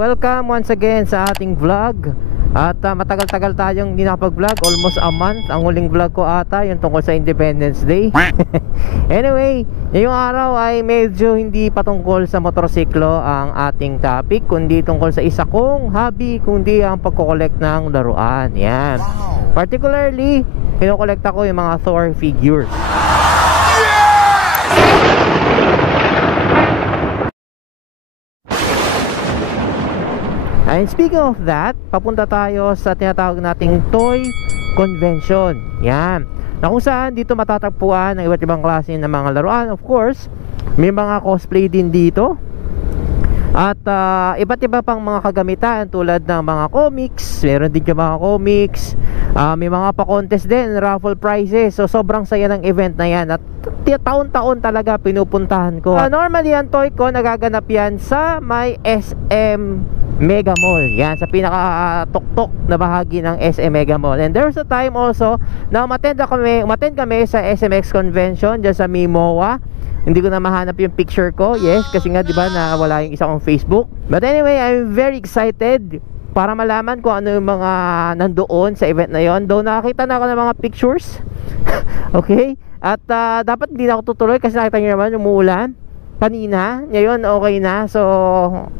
welcome once again sa ating vlog. At matagal-tagal tayong hindi nakapag-vlog, almost a month. Ang huling vlog ko ata yung tungkol sa Independence Day. Anyway, ngayong araw ay medyo hindi patungkol sa motorsiklo ang ating topic, kundi tungkol sa isa kong hobby, kundi ang pagko-collect ng laruan. Yan. Particularly, kino-collecta ko yung mga Thor figures. And speaking of that, papunta tayo sa tinatawag nating toy convention. Yan. Na kung saan dito matatagpuan ng iba't ibang klase ng mga laruan. Of course, may mga cosplay din dito. At iba't iba pang mga kagamitan tulad ng mga comics. Meron din yung mga comics. May mga pa-contest din, raffle prizes. So sobrang saya ng event na yan. At taon-taon talaga pinupuntahan ko. Normally ang toy ko nagaganap yan sa may SM Mega Mall. Yan, sa pinaka-tuktok na bahagi ng SM Mega Mall. And there's a time also na umattend kami sa SMX Convention dyan sa Mimoa. Hindi ko na mahanap yung picture ko. Yes, kasi nga diba na wala yung isa kong Facebook. But anyway, I'm very excited para malaman kung ano yung mga nandoon sa event na yon. Though nakakita na ako ng mga pictures. Okay? At dapat hindi na ako tutuloy kasi nakita nyo naman umuulan kanina, ngayon okay na. So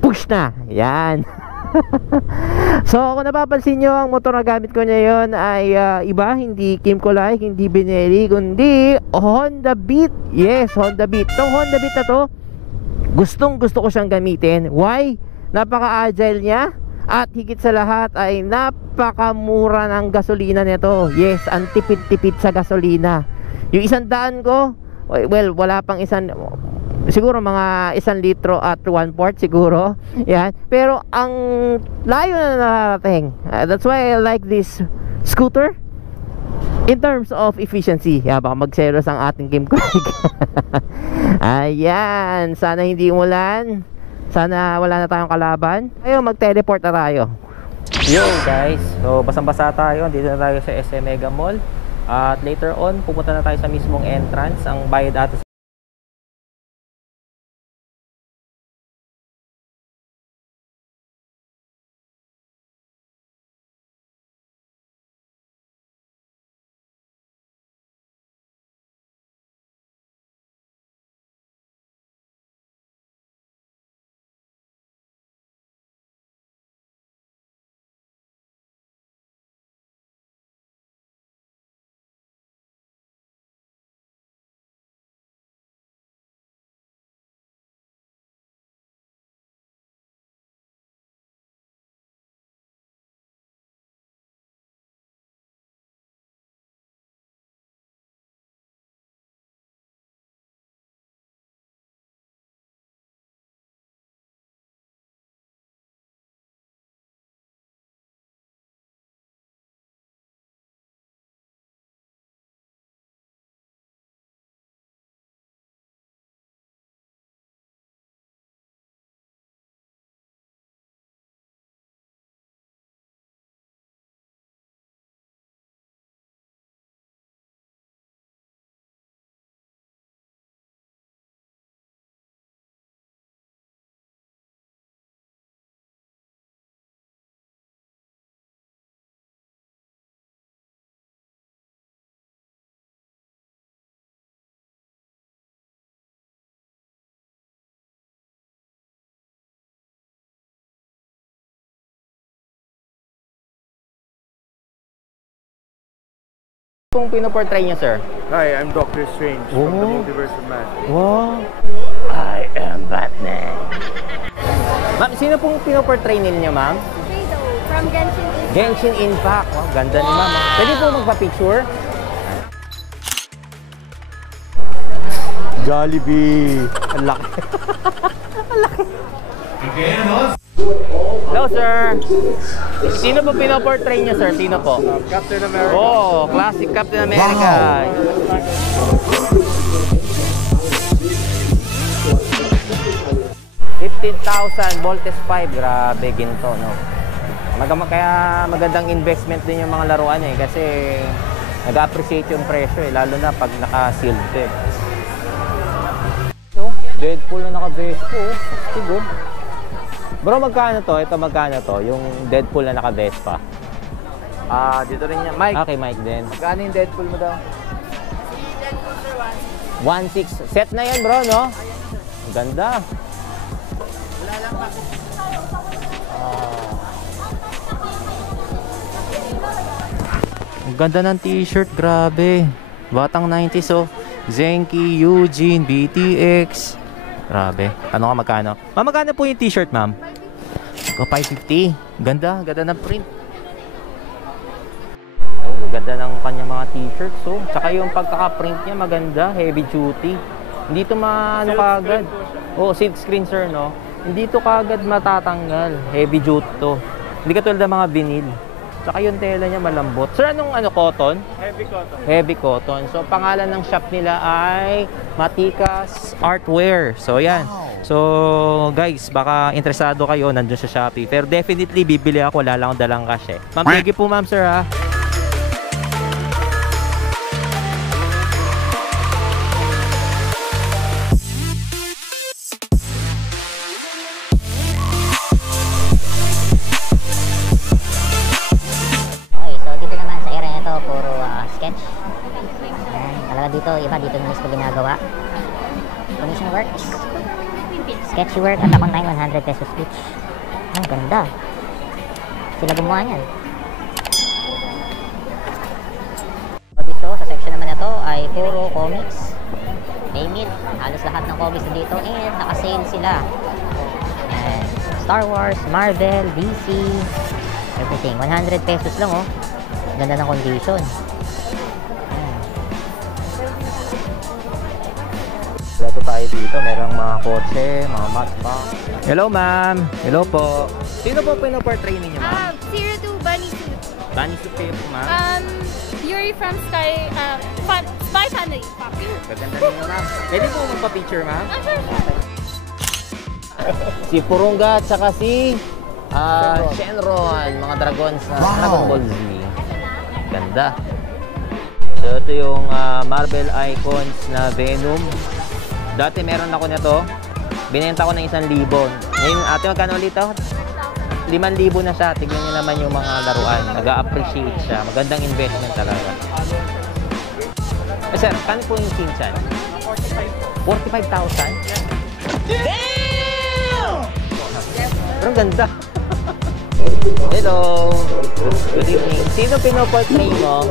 push na. Yan. So kung napapansin nyo, ang motor na gamit ko ngayon ay iba, hindi Kimco-like, hindi Benelli, kundi Honda Beat. Yes, Honda Beat. Itong Honda Beat na to, gustong gusto ko siyang gamitin. Why? Napaka-agile niya. At higit sa lahat ay napakamura ng gasolina nito. Yes, ang tipid-tipid sa gasolina. Yung 100 ko, well, wala pang siguro mga 1 litro at 1/4 siguro. Yan. Pero ang layo na narating. That's why I like this scooter in terms of efficiency. Baka mag-zeros ang ating Kimco. Ayan. Sana hindi umulan. Sana wala na tayong kalaban. Ayun, mag-teleport na tayo. Yo guys, so basang-basa tayo. Dito na tayo sa SM Mega Mall. At later on, pupunta na tayo sa mismong entrance. Ang bayad ata pong pinoportray niya, sir? Hi, I'm Dr. Strange from the Multiverse of Man. Wow! I am Batman. Ma'am, sino pong pinoportray ninyo, ma'am? Fredo from Genshin Impact. Genshin Impact. Wow, ganda ni ma'am. Pwede po magpa-picture? Jollibee! Ang laki. Ang laki. Hello, sir. Sino po pinoportray niyo, sir? Sino po? Captain America. Oh, classic Captain America. Wow. 15,000 Voltes 5. Grabe, ginto, no? Kaya magandang investment din yung mga laruan eh. Kasi nag-appreciate yung presyo eh. Lalo na pag naka-sealed eh. Deadpool na naka-Vespo. Siguro. Bro, magkano to? Ito magkano to? Yung Deadpool na naka-Vespa. Dito rin yan. Mike, Okay, Mike din. magkano yung Deadpool mo daw? 1.6. Set na yan, bro, no? Ang ganda. Ang ganda ng t-shirt, grabe. Batang 90s, oh. Zenki, Eugene, BTX. Grabe. Ano ka, magkano? Ma'am, magkano po yung t-shirt, ma'am? 550. Ganda, ganda ng print. Oh, ganda ng kanyang mga t-shirts, oh. Tsaka yung pagkaka-print niya maganda, heavy duty. Hindi to ano kagad. Oh, silk screen, sir, no? Hindi to kagad matatanggal. Heavy duty to. Hindi katulad ng mga vinyl. Tsaka yung tela niya malambot. Sir, anong cotton? Heavy cotton. Heavy cotton. So, pangalan ng shop nila ay Matikas Artwear. So, yan. So, guys, baka interesado kayo, nandun sa Shopee. Pero definitely, bibili ako. Wala lang akong dalang cash eh. Ma'am, thank you po, ma'am, sir, ha. Okay, so dito naman sa area nito, puro sketch. Ayan, talaga dito, iba dito mismo ginagawa. Commission works. Sketchy work at akong 100 pesos each. Ang ganda. Sila gumawa niyan. So dito, sa section naman na to ay puro comics. Name it, halos lahat ng comics dito and naka-sale sila. Ayan, Star Wars, Marvel, DC, everything. 100 pesos lang, oh. Ganda ng condition. Plato tayo dito. Merong mga kotse, mga matchbox. Hello, ma'am. Hello po. Sino po pinoportray ninyo, ma'am? 02 Bunny Suit. Bunny Suit kayo po, ma'am. Yuri from Spy Family. Gaganda ninyo, ma'am. Pwede po magpa-picture, ma'am? Sure. Si Purunga at saka si Shenron, mga dragons na Dragon Ball Z. Ganda. So ito yung Marvel Icons na Venom. Dati meron ako nito. Binenta ko ng 1,000. Ngayon, ate, magkano ulit ito? 5,000 na siya. Tignan niyo naman yung mga laruan. Nag-a-appreciate siya. Magandang investment talaga. Sir, kano po yung Shinchan? 45,000? Damn! Pero ang ganda. Hello. Good evening. Sino pinoportray mo?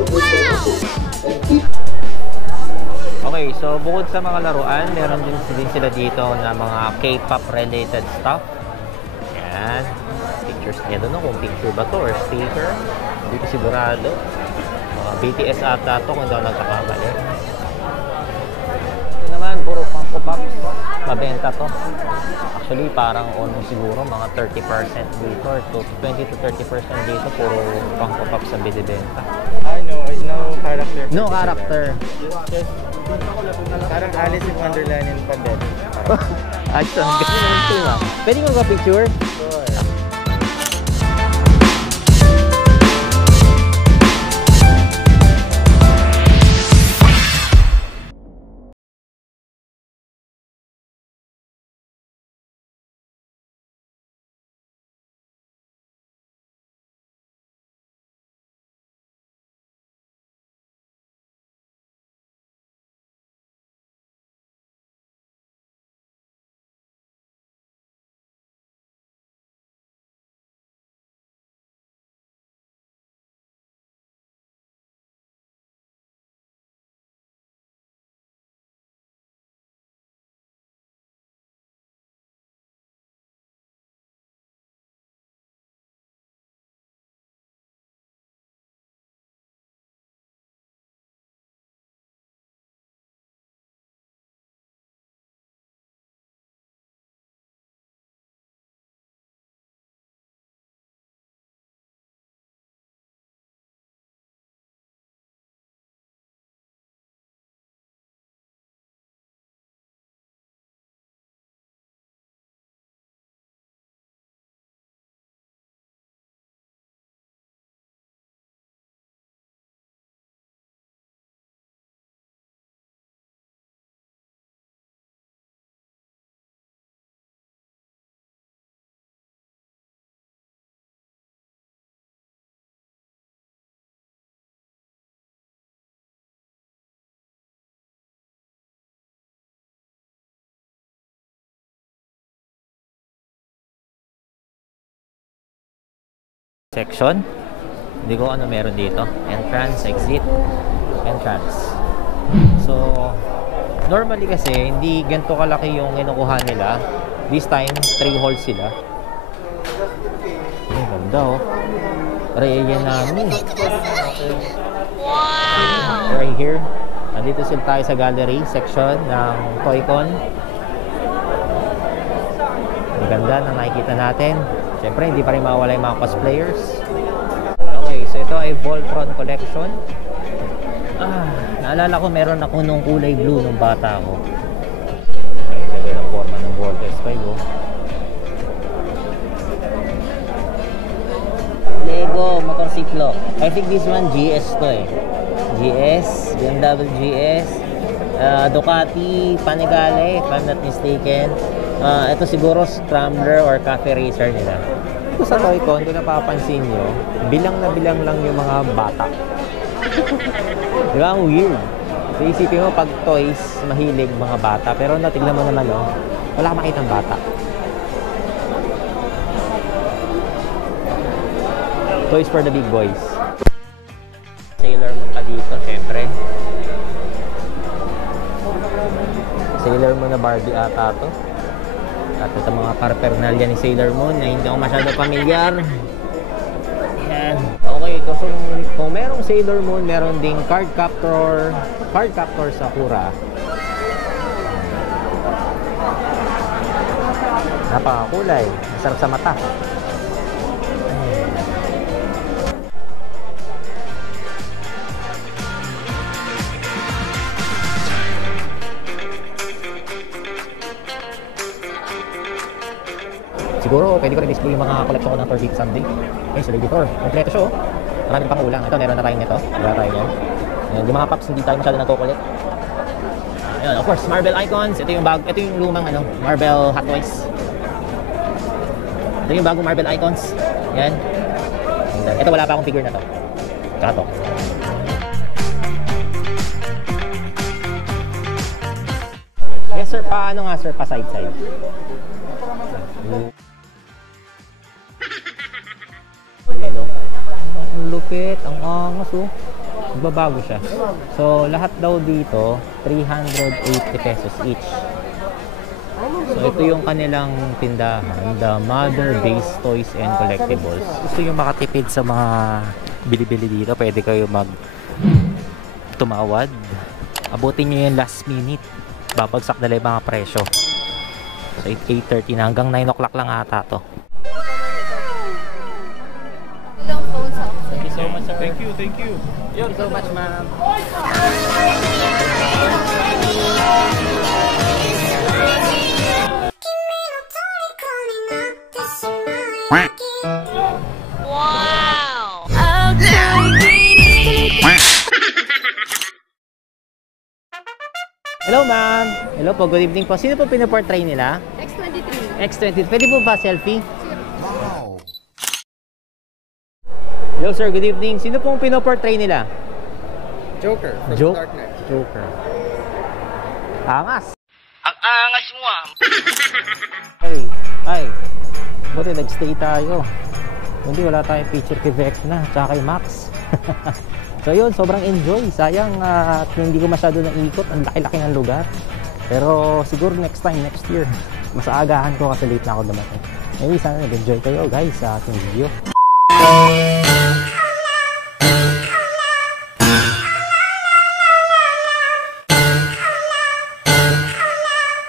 Okay, so bukod sa mga laruan, meron din sila dito na mga K-pop related stuff. Yan. Pictures niya doon kung picture ba to or sticker. Hindi ko sigurado. BTS ata to kung daw nagkakamali. Ito naman, puro Funko Pops. Mabenta to. Actually, parang siguro mga 30% dito or 20 to 30% dito. Puro Funko Pops ang binibenta. No character. No character. Just parang Alice in Wonderland in pandemic. Ay, so, ganyan naman ito, ha? Pwede mo ba picture? Sure. section. Hindi ko ano meron dito. Entrance, exit, entrance. So, normally kasi, hindi ganito kalaki yung kinukuha nila. This time, 3 halls sila. Ay, ganda oh. Raya namin. Wow! Right here. Nandito sila tayo sa gallery section ng Toy-Con. Ang ganda na nakikita natin. Siyempre, hindi pa rin mawala yung mga cosplayers. Okay, so ito ay Voltron collection. Naalala ko meron ako nung kulay blue nung bata ako. Okay, ganda ng forma ng Volt S5 oh. Lego motorsiklo. I think this one GS to eh. GS, BMW GS, Ducati Panigale if I'm not mistaken. Ito siguro Scrambler or Cafe Racer nila. Ito sa Toy-Con, kung napapansin nyo, bilang na bilang lang yung mga bata. Diba? Ang weird. So isipin mo pag toys, mahilig mga bata. Pero natignan mo naman oh, wala kang makitang bata. Toys for the big boys. Sailor Moon ka dito, syempre. Sailor Moon na Barbie ata to. At ito mga paraphernalia ni Sailor Moon na hindi ako masyado pamilyar. Ayan. Okay, so kung merong Sailor Moon, meron ding card captor Sakura. Napakakulay. Masarap sa mata. Siguro, pwede ko rin display yung mga collection ko ng Toy someday. Okay, so Lady Thor. Kompleto siya oh. Marami pang ulang. Ito, meron na tayo nito. Wala tayo yan. Ayan, yung mga pops, hindi tayo masyado nagkukulit. Ayan, of course, Marvel icons. Ito yung ito yung lumang Marvel Hot Toys. Ito yung bagong Marvel icons. Ayan. Ito, wala pa akong figure na to. Tsaka to. Yes sir, paano nga sir, pa side-side? Ang lupit, ang angas oh. Magbabago siya. So, lahat daw dito, 380 pesos each. So, ito yung kanilang tindahan, the Mother Base Toys and Collectibles. Gusto yung makatipid sa mga bili-bili dito, pwede kayo tumawad. Abutin nyo yung last minute. Babagsak nila yung mga presyo. So, 8:30 na hanggang 9 o'clock lang ata to. Thank you so much, sir. Thank you. Thank you so much, ma'am. Wow! Hello, ma'am. Hello po, good evening po. Sino po pinaportray nila? X23. X23. Pwede po ba selfie? Hello, sir. Good evening. Sino pong pinoportray nila? Joker from Joke? Dark Knight. Joker. Angas. Ang angas mo ah. Ay. Buti nagstay tayo. Hindi, wala tayong picture kay Vex na. Tsaka kay Max. So yun, sobrang enjoy. Sayang hindi ko masyado naikot. Ang laki-laki ng lugar. Pero siguro next time, next year. Mas aagahan ko kasi late na ako dumating. Anyway, sana nag-enjoy kayo guys sa ating video.